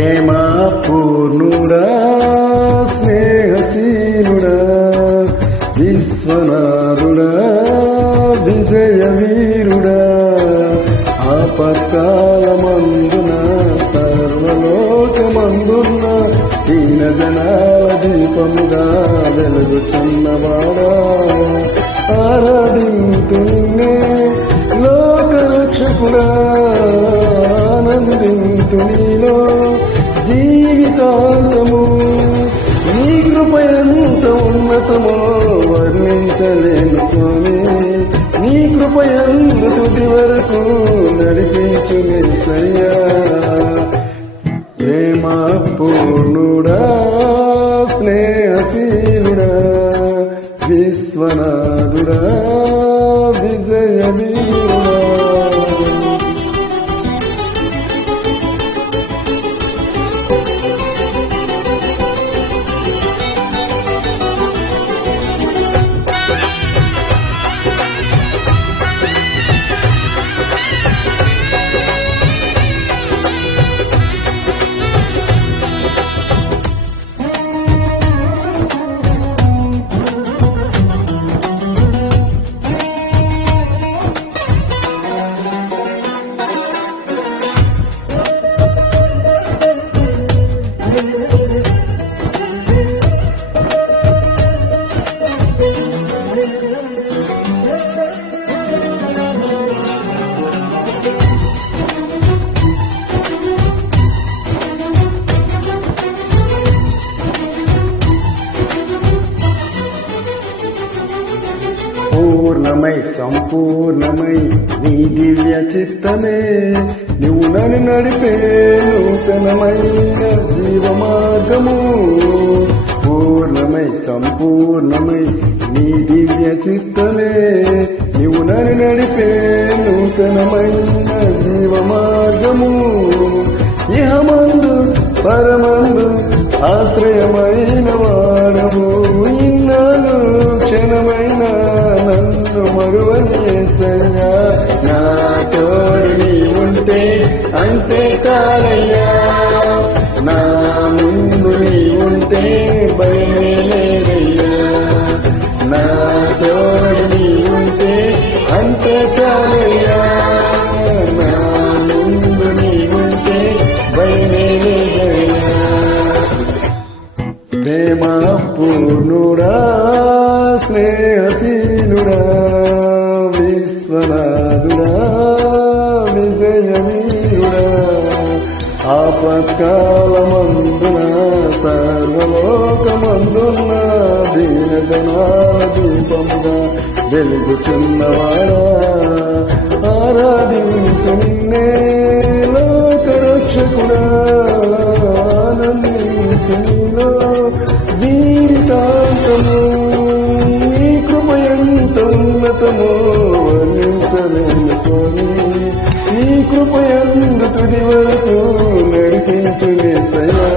ప్రేమ పూర్ణుడా స్నేహశీలుడా విశ్వనాథుడా విజయ వీరుడా ఆపత్కాలమందున సర్వలోకమందున్న దీన జనాల దీపముగా వెలుగుచున్నవాడా ఆరాధింతున్నే లోకరక్షకుడా ఆనందింతు నీలో జీవితాంతము నీ కృప ఎంత ఉన్నతమో వర్ణించలేను స్వామి నీ కృప ఎంత తుది వరకు నడిపించు యేసయ్యా ప్రేమ పూర్ణుడా స్నేహశీలుడా విశ్వనాథుడా విజయ వీరుడా పూర్ణమై సంపూర్ణమై నీ దివ్య చిత్తమే నువ్వు నన్ను నడిపే నూతనమైన జీవ మార్గము పూర్ణమై సంపూర్ణమై నీ దివ్య చిత్తమే నువ్వు నన్ను నడిపే నూతనమైన జీవ మార్గము ఇహమందు పరమందు ఆశ్రయమైన వాడము ఇన్నాను క్షణమైన నన్ను మరువని యేసయ్యా నా తోడు నీ ఉంటే అంతే చాలయ్యా నా ముందు నీ ఉంటే భయమే లేదయ్యా నా తోడు నీ ఉంటే అంతే చాలయ్యా నా ముందు నీ ఉంటే భయమే లేదయ్యా ప్రేమ పూర్ణుడా స్నేహశీలుడా విశ్వనాథుడా విజయ వీరుడా ఆపత్కాలమందున సర్వలోకమందున్న దీన జనాల దీపముగా వెలుగుచున్నవాడా ఆరాధించు నిన్నే లోకరక్షకుడా ఆనందించు నీలో జీవితాంతము నీ కృప ఎంత ఉన్నతమో వర్ణించలేను స్వామి నీ కృప ఎంత తుది వరకు నడిపించు యేసయ్యా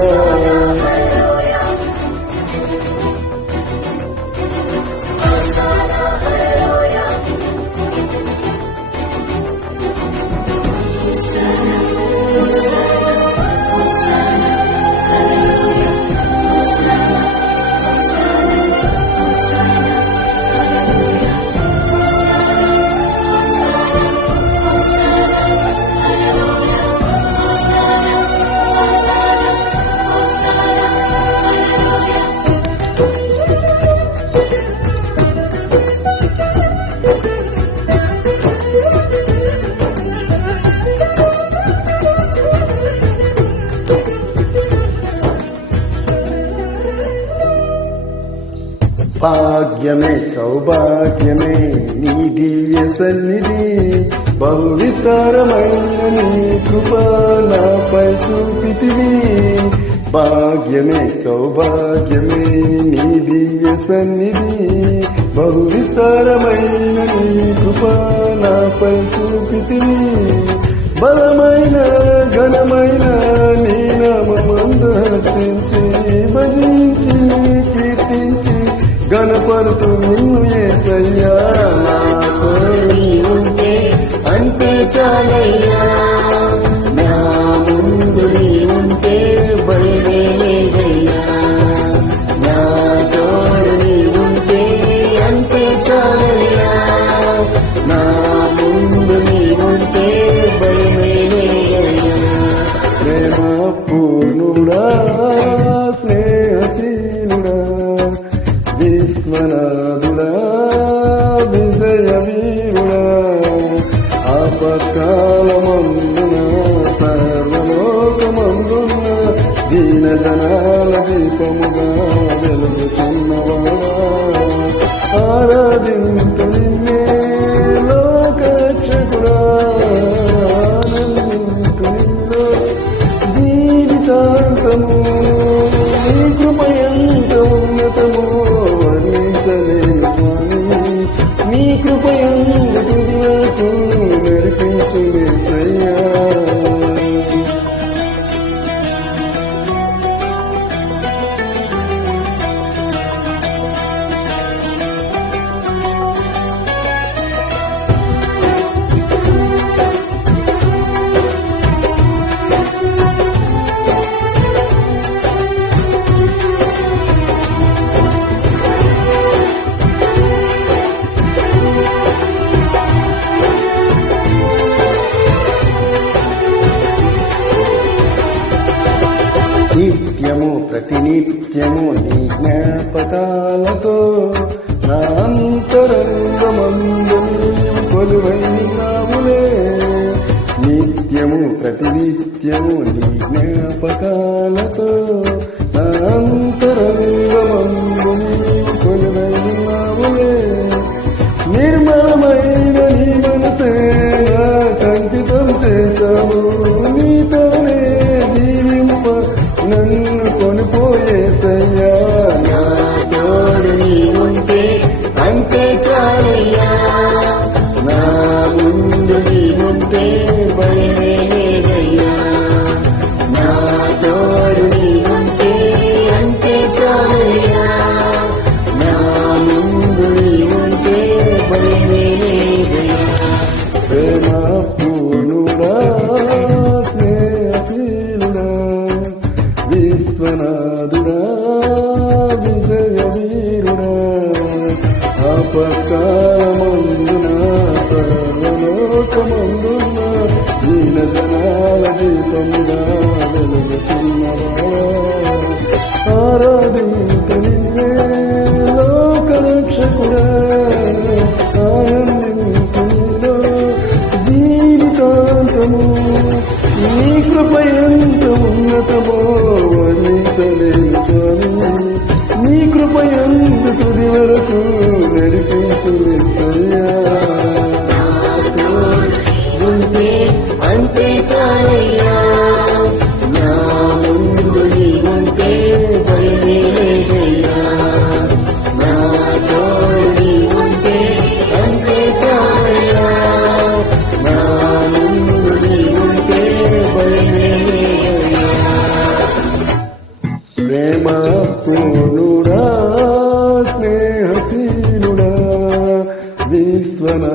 భాగ్యమే సౌభాగ్యమే నీ దివ్య సన్నిధి బహు విస్తారమైన నీ కృప నాపై చూపితివి భాగ్యమే సౌభాగ్యమే నీ దివ్య సన్నిధి బహు విస్తారమైన నీ కృప నాపై చూపితివి బలమైన ఘనమైన నీ నామమందు హర్షించి భజించి కీర్తించి గణపరుతు నిన్ను యేసయ్యా నా తోడు ఉంటే అంతే చాలయ్యా నా ముందు నీ ఉంటే చాలయ్యా నా ముందు నీవుంటే భయమే లేదయ్యా ప్రేమ పూర్ణుడా స్నేహశీలుడా విశ్వనాథుడా విజయ వీరుడా ఆపత్కాలమందున సర్వలోకమందున దీన జనాల దీపముగా వెలుగుతున్నవాడా ఆరాధింతు నిన్నే లోకరక్షకుడా ఆనందింతు నిన్ను జీవితాంతము నీ కృపయంత ఉన్నతము వర్ణించలేను స్వామి నీ కృపయంత తుదివరకు నడిపించు యేసయ్యా నిత్యము ప్రతినిత్యము నీ జ్ఞాపకాలతో నా అంతరంగమందు నీవు కొలువైనావులే నిత్యము ప్రతినిత్యము నీ జ్ఞాపకాలతో నా అంతరంగమందు నీవు కొలువైనావులే నిర్మలమైన నీ మనసే నా కంకితం చేశావు నీతోనే జీవింప నన్ను కొనిపోయేసయ్యా నా తోడు నీవుంటే అంతే చాలయ్యా నా ముందు నీవుంటే భయమే లేదయ్యా నా తోడు నీవుంటే అంతే చాలయ్యా నా ముందు నీవుంటే భయమే లేదయ్యా ప్రేమ పూర్ణుడా స్నేహశీలుడా విశ్వనాథుడా విజయ వీరుడా ఆపత్కాలమందున సర్వలోకమందున దీన జనాల దీపముగా వెలుగుతున్నవాడా ఆరాధించు నిన్నే లోకరక్షకుడా ఆనందించు నీలో జీవితాంతము నీ కృపయంత ఉన్నతమో వర్ణించలేను స్వామి నీ కృపయంత తుది వరకు నడిపించు యేసయ్యా ఉంటే అంతే చాలయ్యా నా ముందు నీవుంటే భయమే లేదయ్యా నా తోడు నీవుంటే అంతే చాలయ్యా నా ముందు నీవుంటే భయమే లేదయ్యా ప్రేమ పూర్ణుడా స్నేహశీలుడా విశ్వనా